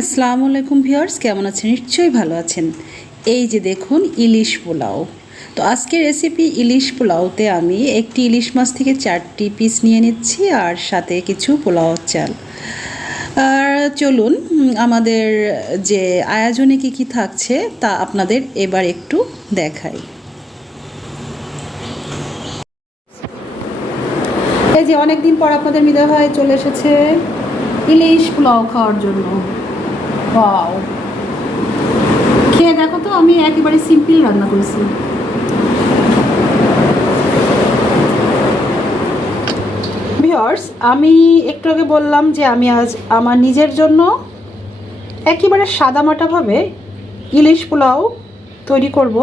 আসসালামু আলাইকুম ভিউয়ার্স, কেমন আছেন? নিশ্চয়ই ভালো আছেন। এই যে দেখুন ইলিশ পোলাও। তো আজকের রেসিপি ইলিশ পোলাওতে আমি একটি ইলিশ মাছ থেকে 4টি পিস নিয়ে নিচ্ছি আর সাথে কিছু পোলাও চাল। আর চলুন আমাদের যে আয়োজনে কি থাকছে তা আপনাদের এবার একটু দেখাই। এই যে অনেকদিন পর আপনাদের মিদা ভাই চলে এসেছে ইলিশ পোলাও খাওয়ার জন্য। ওয়াও, খেয়ে দেখো তো, আমি একেবারে সিম্পল রান্না করেছি। ভিউয়ার্স, আমি একটু আগে বললাম যে আমি আজ আমার নিজের জন্য একেবারে সাদামাটাভাবে ইলিশ পোলাও তৈরি করব।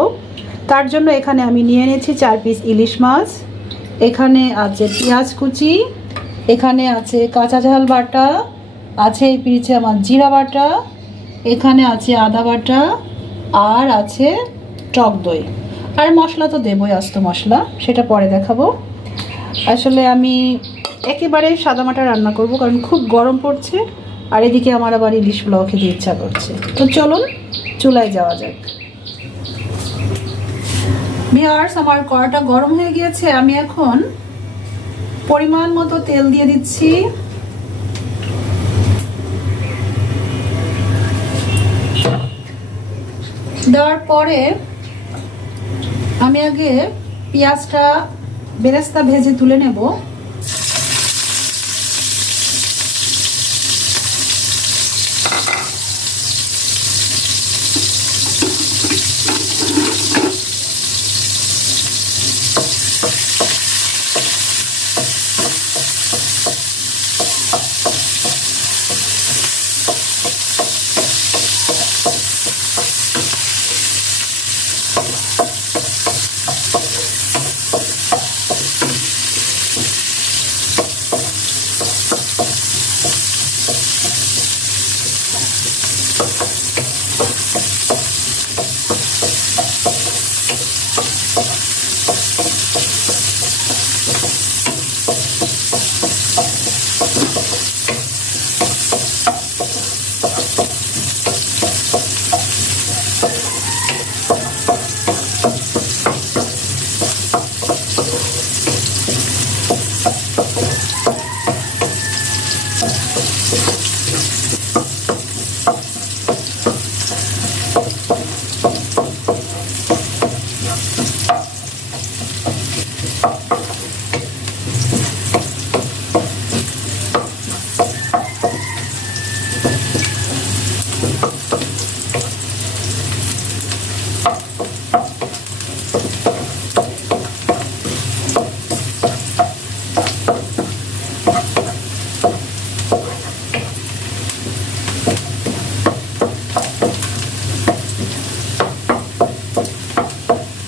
তার জন্য এখানে আমি নিয়ে নিয়েছি 4 পিস ইলিশ মাছ। এখানে আছে পেঁয়াজ কুচি, এখানে আছে কাঁচা ঝাল বাটা, আছে এই পিছে আমার জিরা বাটা, এখানে আছে আদা বাটা, আর আছে টক দই। আর মশলা তো দেবই, আস্ত মশলা, সেটা পরে দেখাবো। আসলে আমি একেবারে সাদামাটা রান্না করব কারণ খুব গরম পড়ছে আর এদিকে আমার আবার ইলিশ পোলাও খেতে ইচ্ছা করছে। তো চলুন চুলায় যাওয়া যাক। ভিউয়ার্স, আমার কড়াটা গরম হয়ে গিয়েছে। আমি এখন পরিমাণ মতো তেল দিয়ে দিচ্ছি। দেওয়ার পরে আমি আগে পেঁয়াজটা বেরেস্তা ভেজে তুলে নেব।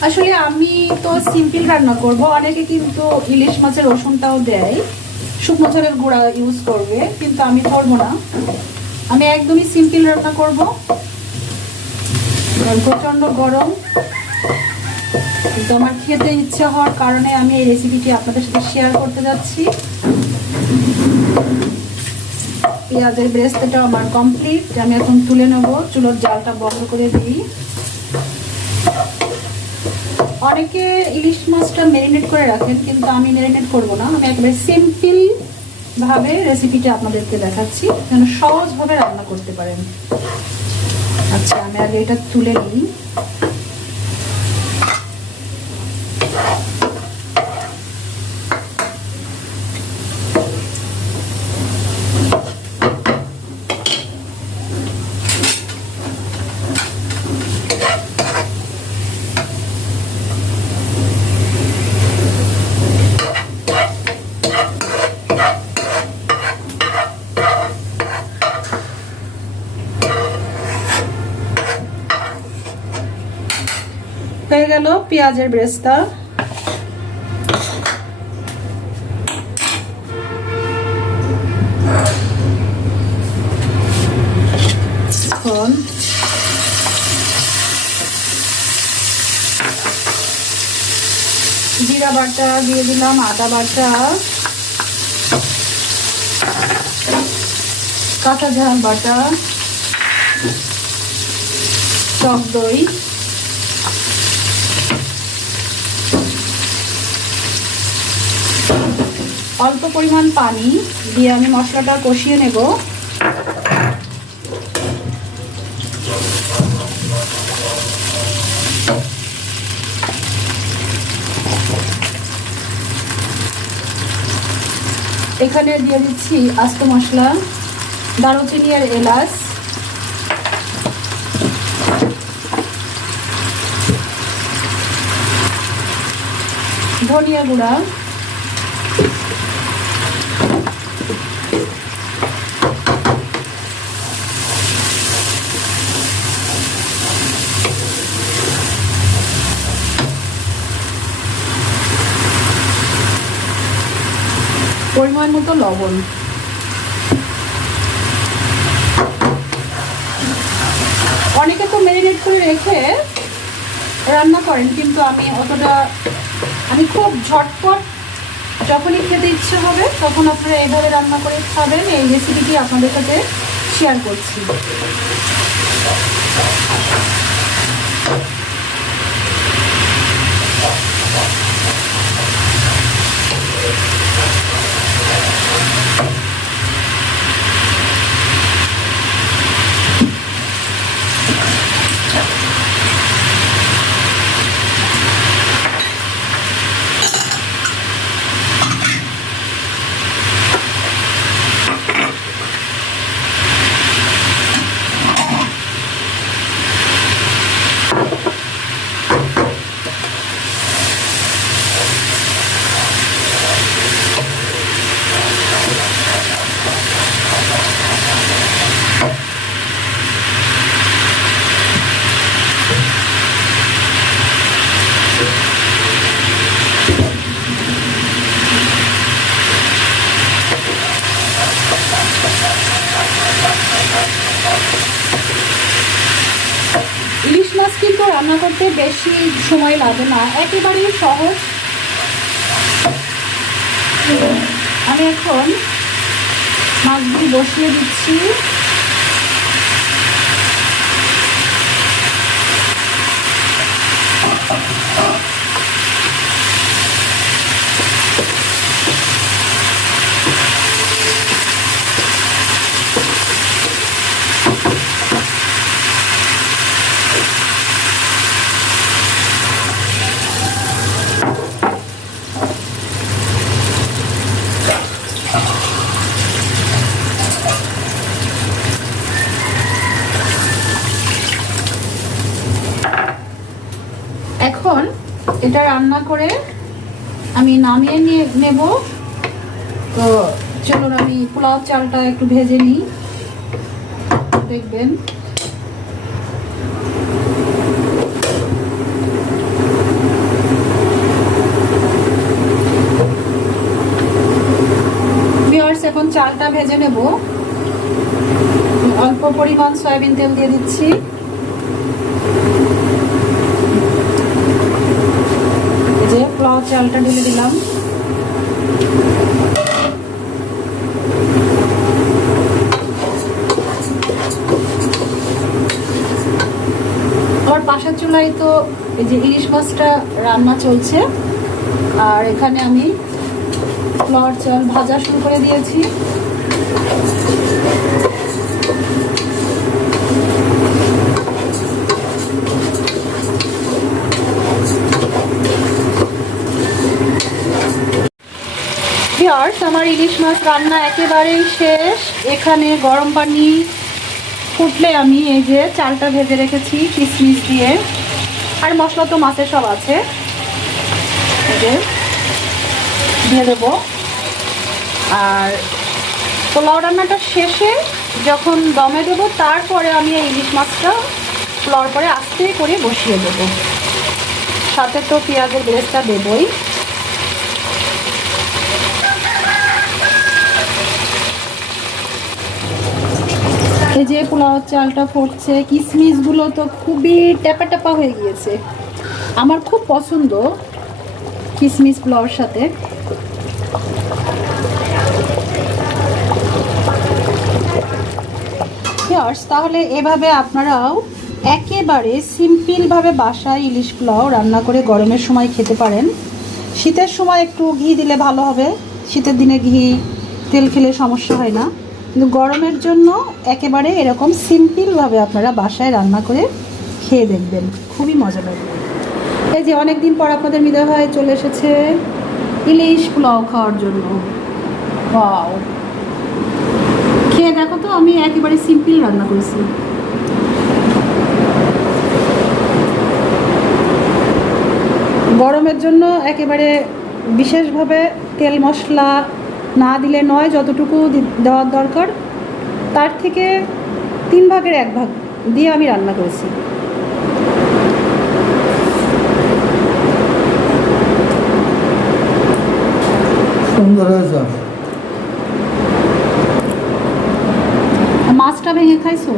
আসলে আমি তো সিম্পল রান্না করব, অনেকে কিন্তু ইলিশ মাছের রসুনটাও দেয়, শুকনো ঝালের গুঁড়া ইউজ করবে, কিন্তু আমি করব না। আমি একদমই সিম্পল রান্না করব। প্রচন্ড গরম, কিন্তু আমার খেতে ইচ্ছে হওয়ার কারণে আমি এই রেসিপিটি আপনাদের সাথে শেয়ার করতে যাচ্ছি। পেঁয়াজের বেরেস্তাটা আমার কমপ্লিট। আমি এখন তুলে নেব। চুলোর জালটা বন্ধ করে দিই। অনেকে ইলিশ মাছটা ম্যারিনেট করে রাখেন, কিন্তু আমি ম্যারিনেট করব না। আমি একেবারে সিম্পল ভাবে রেসিপিটা আপনাদেরকে দেখাচ্ছি যেন সহজভাবে রান্না করতে পারেন। আচ্ছা, আমি আগে এটা তুলে নিই। হয়ে গেল পেঁয়াজের বেরেস্তা। এখন জিরা বাটা দিয়ে দিলাম, আদা বাটা, কাঁচা ঝাল বাটা, টক দই, অল্প পরিমাণ পানি দিয়ে আমি মশলাটা কষিয়ে নেব। এখানে দিয়ে দিচ্ছি আস্ত মশলা, দারুচিনি আর এলাচ, ধনিয়া গুঁড়া, পরিমাণ মতো লবণ। অনেকে তো ম্যারিনেট করে রেখে রান্না করেন, কিন্তু আমি খুব ঝটপট যখনই খেতে ইচ্ছে হবে তখন আপনারা এইভাবে রান্না করে খাবেন। এই রেসিপিটি আপনাদের সাথে শেয়ার করছি। ইলিশ মাছ কিন্তু রান্না করতে বেশি সময় লাগে না, একেবারেই সহজ। আমি এখন মাছগুলি বসিয়ে দিচ্ছি। এখন এটা রান্না করে আমি নামিয়ে নেব। তো চলুন আমি পোলাও চালটা একটু ভেজে নিই। দেখবেন ভিউয়ার্স, এখন চালটা ভেজে নেব। অল্প পরিমাণ সয়াবিন তেল দিয়ে দিচ্ছি। যে পোলাও চালটা ঢেলে দিলাম। আমার পাশের চুলায় তো এই যে ইলিশ মাছটা রান্না চলছে, আর এখানে আমি পোলাও চাল ভাজা শুরু করে দিয়েছি। ভিউয়ার্স, আমার ইলিশ মাছ রান্না একেবারেই শেষ। এখানে গরম পানি ফুটলে আমি এই যে চালটা ভেজে রেখেছি কিশমিশ দিয়ে, আর মশলা তো মাছের সব আছে, এই যে দিয়ে দেবো। আর পোলাও রান্নাটা শেষে যখন দমে দেবো তারপরে আমি এই ইলিশ মাছটা পোলাওর পরে আস্তে করে বসিয়ে দেবো। সাথে তো পেঁয়াজের বেরেস্তা দেবই। এই যে পোলাও চালটা ফুটছে, কিশমিশগুলো তো খুবই ট্যাপা ট্যাপা হয়ে গিয়েছে। আমার খুব পছন্দ কিশমিশ পোলাওর সাথে। ভিউয়ার্স, তাহলে এভাবে আপনারাও একেবারে সিম্পলভাবে বাসায় ইলিশ পোলাও রান্না করে গরমের সময় খেতে পারেন। শীতের সময় একটু ঘি দিলে ভালো হবে, শীতের দিনে ঘি তেল খেলে সমস্যা হয় না, কিন্তু গরমের জন্য একেবারে এরকম সিম্পলভাবে আপনারা বাসায় রান্না করে খেয়ে দেখবেন, খুবই মজা লাগবে। এই যে অনেক দিন পর আপনাদের হৃদয় ভাই চলে এসেছে ইলিশ পোলাও খাওয়ার জন্য। ওয়াও, খেয়ে দেখো তো, আমি একেবারে সিম্পল রান্না করেছি। গরমের জন্য একেবারে বিশেষভাবে তেল মশলা না দিলে নয়, যতটুকু দেওয়ার দরকার তার থেকে 3 ভাগের 1 ভাগ দিয়ে আমি রান্না করেছি। সুন্দর হয়েছে। মাছটা ভেঙে খাইছো?